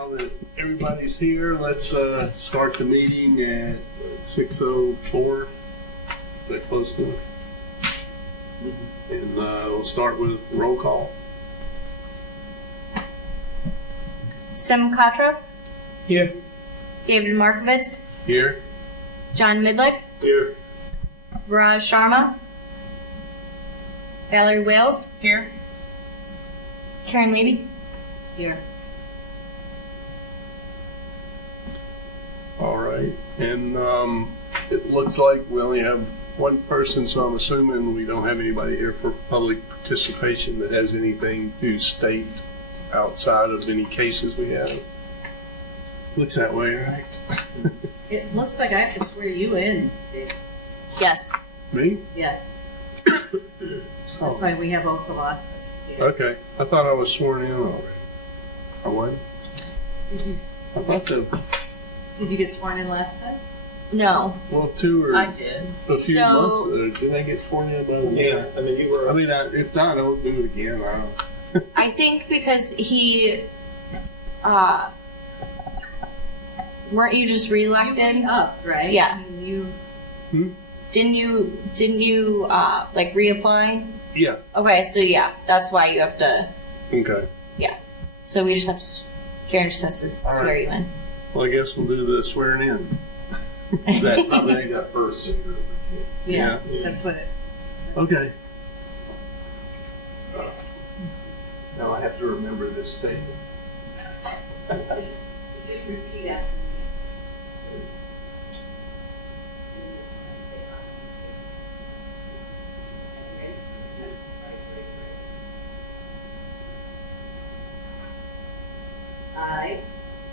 now that everybody's here, let's start the meeting at 6:04. Is that close to it? And we'll start with roll call. Sim Katra, Here. David Markovitz, Here. John Midlick, Here. Raj Sharma, Valerie Wales, Here. Karen Levy. Here. All right. And it looks like we only have one person, so I'm assuming we don't have anybody here for public participation that has anything to state outside of any cases we have. Looks that way, right? It looks like I have to swear you in, Dave. Yes. Me? Yes. Oh, That's why we have oath of office here. okay. I thought I was sworn in already. I wasn't? I thought Did you get sworn in last time? No. well, two or I did. a few So- months ago. Did I get sworn in by the Yeah, I mean, you were. I mean, if not, I'll do it again. I don't. I think because he, weren't you just You reelected? went up, right? Yeah. I mean, you. Didn't you like reapply? Yeah. Okay, so yeah, that's why you have to. Okay. So we just have to. Karen just has to All swear right. you in. Well, I guess we'll do the swearing in. That Probably got first. Yeah. Yeah. That's what it. Okay. Now I have to remember this statement. Just repeat after me. And just when I say on, you say. Okay, ready? Right.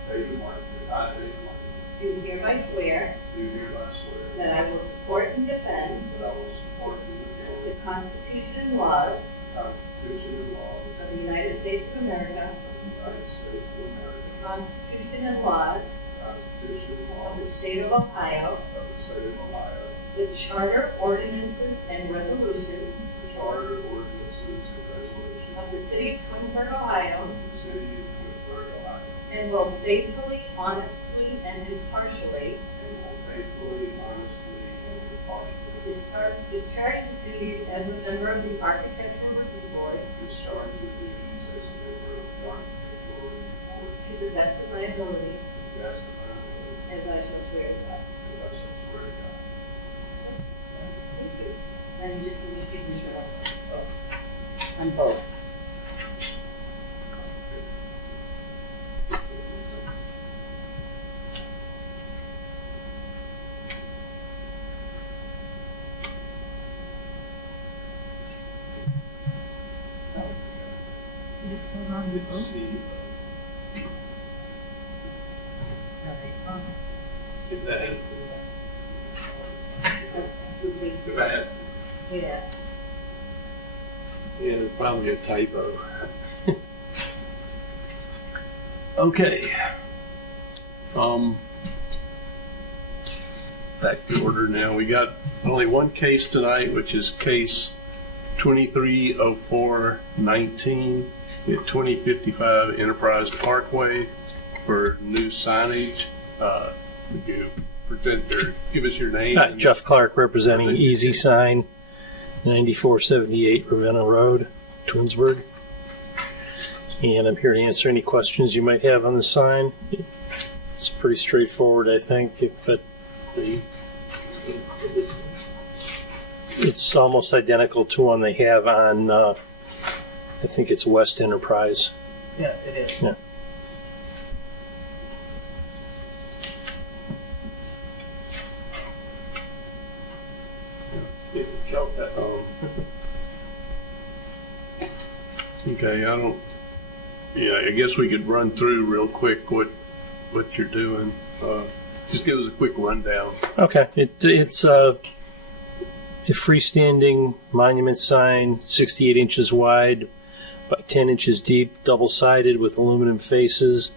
David Martin, I, David Martin, Do hereby swear do hereby swear that I will support and defend that I will support and defend the Constitution and laws the Constitution and laws of the United States of America, of the United States of America, the Constitution and laws the Constitution and of the laws State of Ohio, of the State of Ohio, the Charter, ordinances, and resolutions the Charter, ordinances, and resolutions of the City of Twinsburg, Ohio, of the City of Twinsburg, Ohio, and will faithfully, honestly, and impartially and will faithfully, honestly, and impartially discharge the duties as a member of the Architectural Review Board discharge the duties as a member of the Architectural Review Board to the best of my ability, to the best of my ability, as I shall swear to God. as I shall swear to God. Thank you. And you just need your signature on both. Is it still on the Let's see if that has. If I have. Yeah. Yeah, it's probably a typo. Okay. Back to order now. We got only one case tonight, which is case 230419 at 2055 Enterprise Parkway for new signage. Would you present or give us your name? Jeff Clark representing Easy Sign, 9478 Ravenna Road, Twinsburg. And I'm here to answer any questions you might have on the sign. It's pretty straightforward, I think, but it's almost identical to one they have on, I think it's West Enterprise. Yeah, it is. Yeah. Okay, I guess we could run through real quick what you're doing. Just give us a quick rundown. Okay, it's a freestanding monument sign, 68 inches wide by 10 inches deep, double-sided with aluminum faces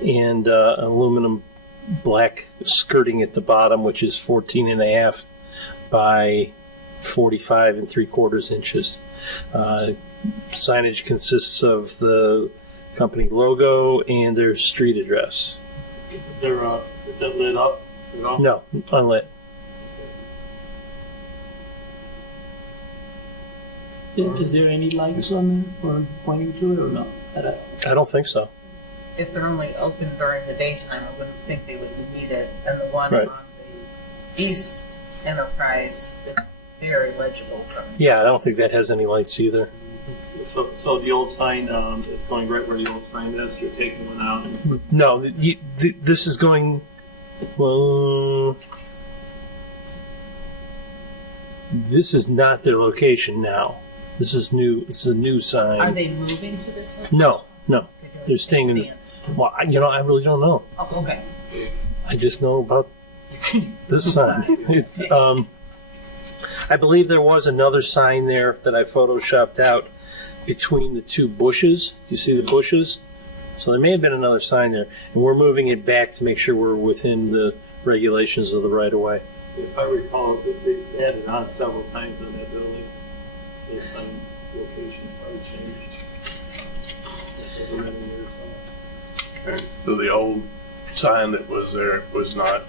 and aluminum black skirting at the bottom, which is 14 and a half by 45 3/4 inches. Signage consists of the company logo, and their street address. They're, is that lit up at all? No, unlit. Is there any lights on there or pointing to it or not? I don't think so. If they're only open during the daytime, I wouldn't think they would need it. And the one Right. on the East Enterprise is very legible from. Yeah, I don't think that has any lights either. So the old sign, it's going right where the old sign is. You're taking one out. And No, this is going. Well, this is not their location now. This is new. This is a new sign. Are they moving to this one? No. They're staying in this. expand. Well, I really don't know. Oh, okay. I just know about this sign. I believe there was another sign there that I photoshopped out between the two bushes. You see the bushes? So there may have been another sign there. And we're moving it back to make sure we're within the regulations of the right-of-way. if I recall, they added on several times on that building. The sign location probably changed. Over many years. Okay. So the old sign that was there was not,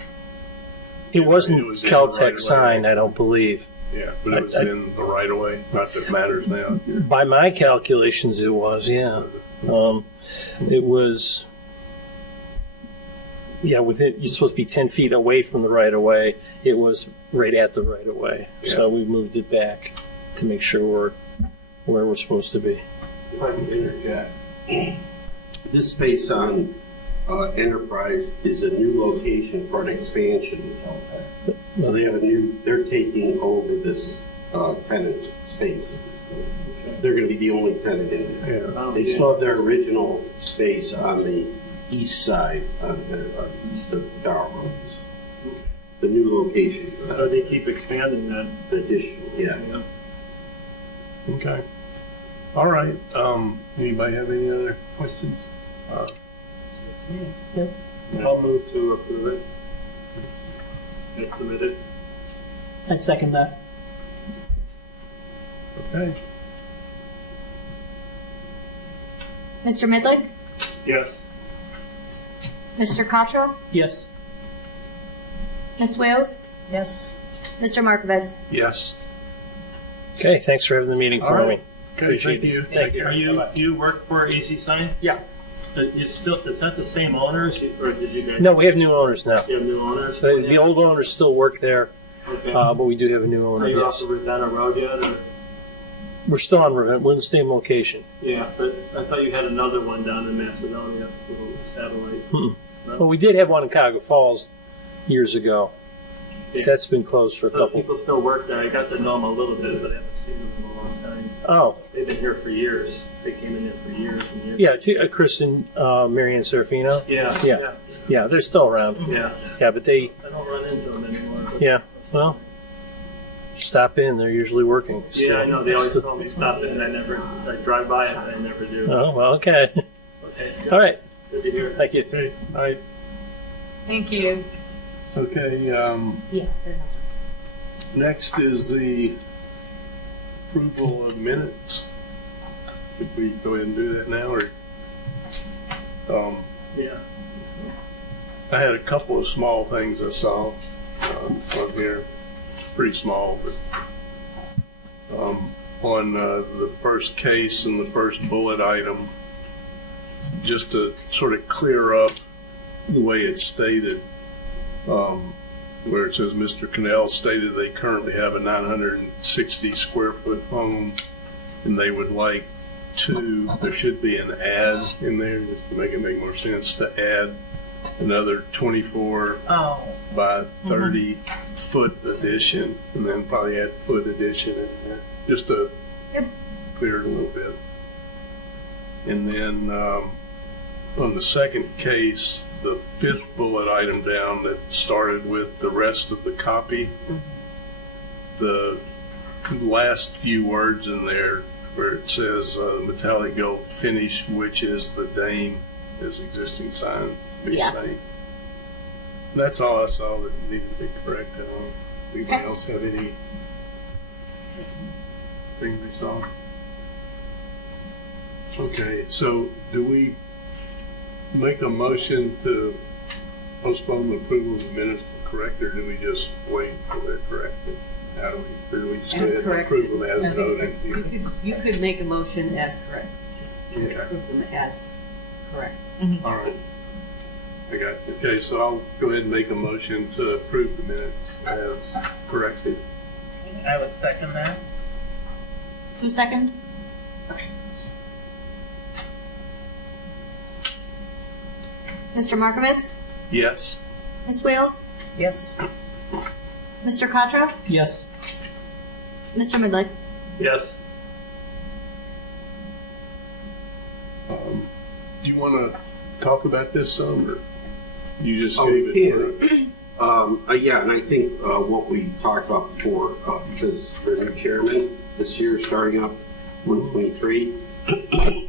It wasn't It was in the Caltech right-of-way. sign, I don't believe. yeah, but it was in the right of way. Not that it matters now. By my calculations, it was, yeah. It was, yeah, within, you're supposed to be 10 feet away from the right of way. It was right at the right of way. So we moved it back to make sure we're where we're supposed to be. If I can interject, this space on Enterprise is a new location for an expansion in Caltech. So they have they're taking over this tenant space. They're going to be the only tenant in there. Yeah. They still have their original space on the east side, east of Dower Road. The new location for So that they keep expanding that. additional, yeah. Okay. All right. Anybody have any other questions? I'll move to approve it. It's submitted. I second that. Okay. Mr. Midlick, Yes. Mr. Cottrell, Yes. Ms. Wales, Yes. Mr. Markovitz. Yes. Okay, thanks for having the meeting All for right. me. Okay. Appreciate Thank you. Thank you. Are you work for AC Sign? Yeah. It's that the same owners, or did you guys? No, we have new owners now. You have new owners. The old owners still work there, Okay. but we do have a new owner, Are you off yes. the Ravenna Road yet? Or? We're still on Ravenna. We're in the same location. Yeah, but I thought you had another one down in Macedonia, a little satellite. Mm-mm. Well, we did have one in Cuyahoga Falls years ago. Yeah. That's been closed for a So couple. people still work there. I got to know them a little bit, but I haven't seen them in a long time. Oh, They've been here for years. They came in there for years and years. yeah, Chris and Marianne Serafino. Yeah. Yeah. Yeah, they're still around. Yeah. Yeah, but they, I don't run into them anymore. But yeah, well, stop in. They're usually working. Yeah, still. I know. They always tell me stop in, and I drive by it, and I never do. Oh, well, okay. Okay. All right. Good to hear. Thank you. Okay. All right. Thank you. Okay. Yeah, they're not. Next is the approval of minutes. Should we go ahead and do that now, or? Yeah. I had a couple of small things I saw on here, pretty small, but on the first case and the first bullet item, just to sort of clear up the way it's stated, where it says Mr. Cannell stated they currently have a 960 square foot home and they would like there should be an add in there just to make it make more sense to add another 24 Oh, by 30 foot addition, and then probably add foot addition in there, just to clear it a little bit. And then on the second case, the fifth bullet item down that started with the rest of the copy, the last few words in there where it says metallic gold finish, which is the Dame, is existing sign. Be Yeah. safe. That's all I saw that needed to be corrected on. Anybody else have any things they saw? Okay, so do we make a motion to postpone the approval of the minutes to correct, or do we just wait till they're corrected? How do we, or do we just go As ahead and corrected. approve them as noted? You could make a motion as correct, just to Okay. approve them as correct. All right. I got you. Okay, so I'll go ahead and make a motion to approve the minutes as corrected. I would second that. Who second? Mr. Markovitz? Yes. Ms. Wales? Yes. Mr. Contra? Yes. Mr. Midley? Yes. Do you want to talk about this some, or you just Oh, gave we it? can. Yeah, and I think what we talked about before, because we're new chairman this year, starting up 2023,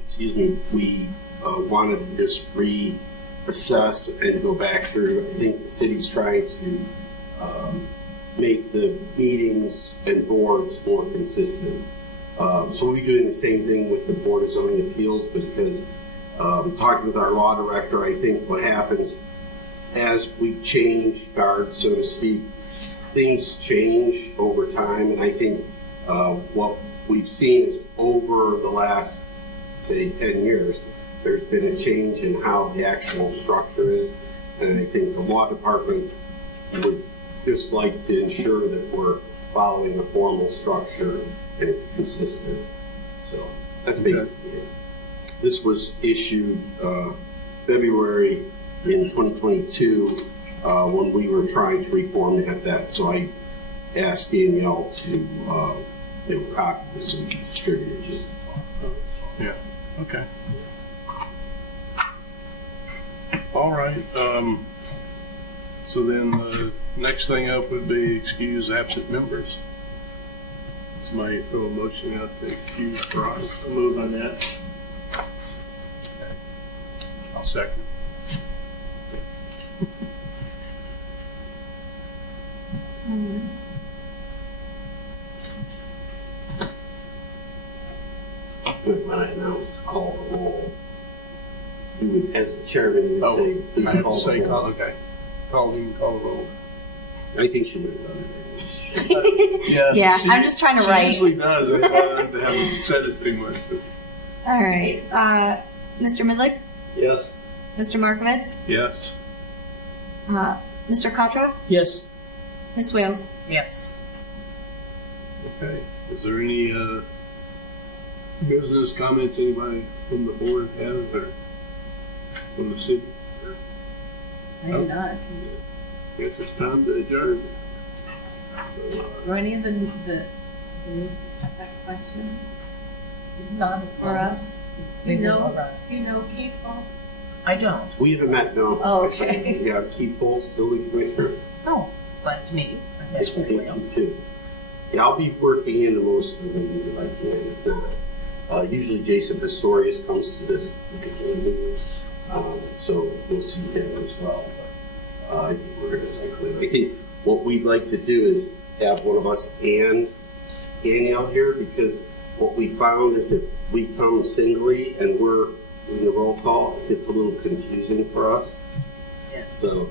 excuse me, we wanted to just reassess and go back through. I think the city's trying to make the meetings and boards more consistent. So we'll be doing the same thing with the Board of Zoning Appeals, because talking with our law director, I think what happens as we change guards, so to speak, things change over time. And I think what we've seen is over the last, say, 10 years, there's been a change in how the actual structure is. And I think the law department would just like to ensure that we're following a formal structure and it's consistent. So that's basically it. This was issued February in 2022 when we were trying to reform that. So I asked Danielle to copy this so we can distribute it. Just Yeah. Okay. All right. So then the next thing up would be excuse absent members. Somebody throw a motion out to excuse Brian. I'll move on that. I'll second. when I announced call the roll, you would, as the chairman, you would Oh, say, I please have call to say the call. roll. Okay. Call him. Call the roll. I think she would have done it. Yeah, I'm just trying to she write. usually does. That's why I haven't said it too much. But All right. Mr. Midley? Yes. Mr. Markovitz? yes. Mr. Contra? Yes. Ms. Wales? Yes. Okay. Is there any business comments anybody from the board has, or from the city? I am not. Guess it's time to adjourn. So, Or any of the new questions Not for us? Maybe You all know, right. you know Keith Paul? I don't. We haven't met, no. Oh, okay. Yeah, Keith Foltz, building commissioner. No. Glad to meet you. I've met Nice to everybody meet you else. too. Yeah, I'll be working into most of the meetings if I can, if not. Usually Jason Pistorius comes to this particular meeting, so we'll see him as well. But I think we're going to cycle in. I think what we'd like to do is have one of us and Danielle here, because what we found is if we come singly and we're doing the roll call, it gets a little confusing for us. Yes. So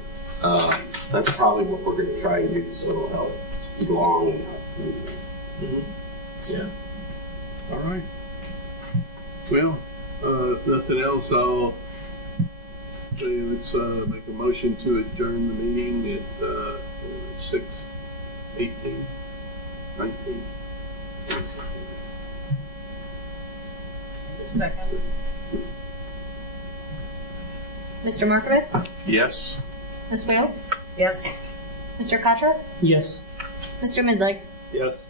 that's probably what we're going to try and do, so it'll help speed along and help meetings. Yeah. All right. Well, if nothing else, I'll say let's make a motion to adjourn the meeting at 6:18, 19. Second. Mr. Markovitz? Yes. Ms. Wales? Yes. Mr. Contra? Yes. Mr. Midley? Yes.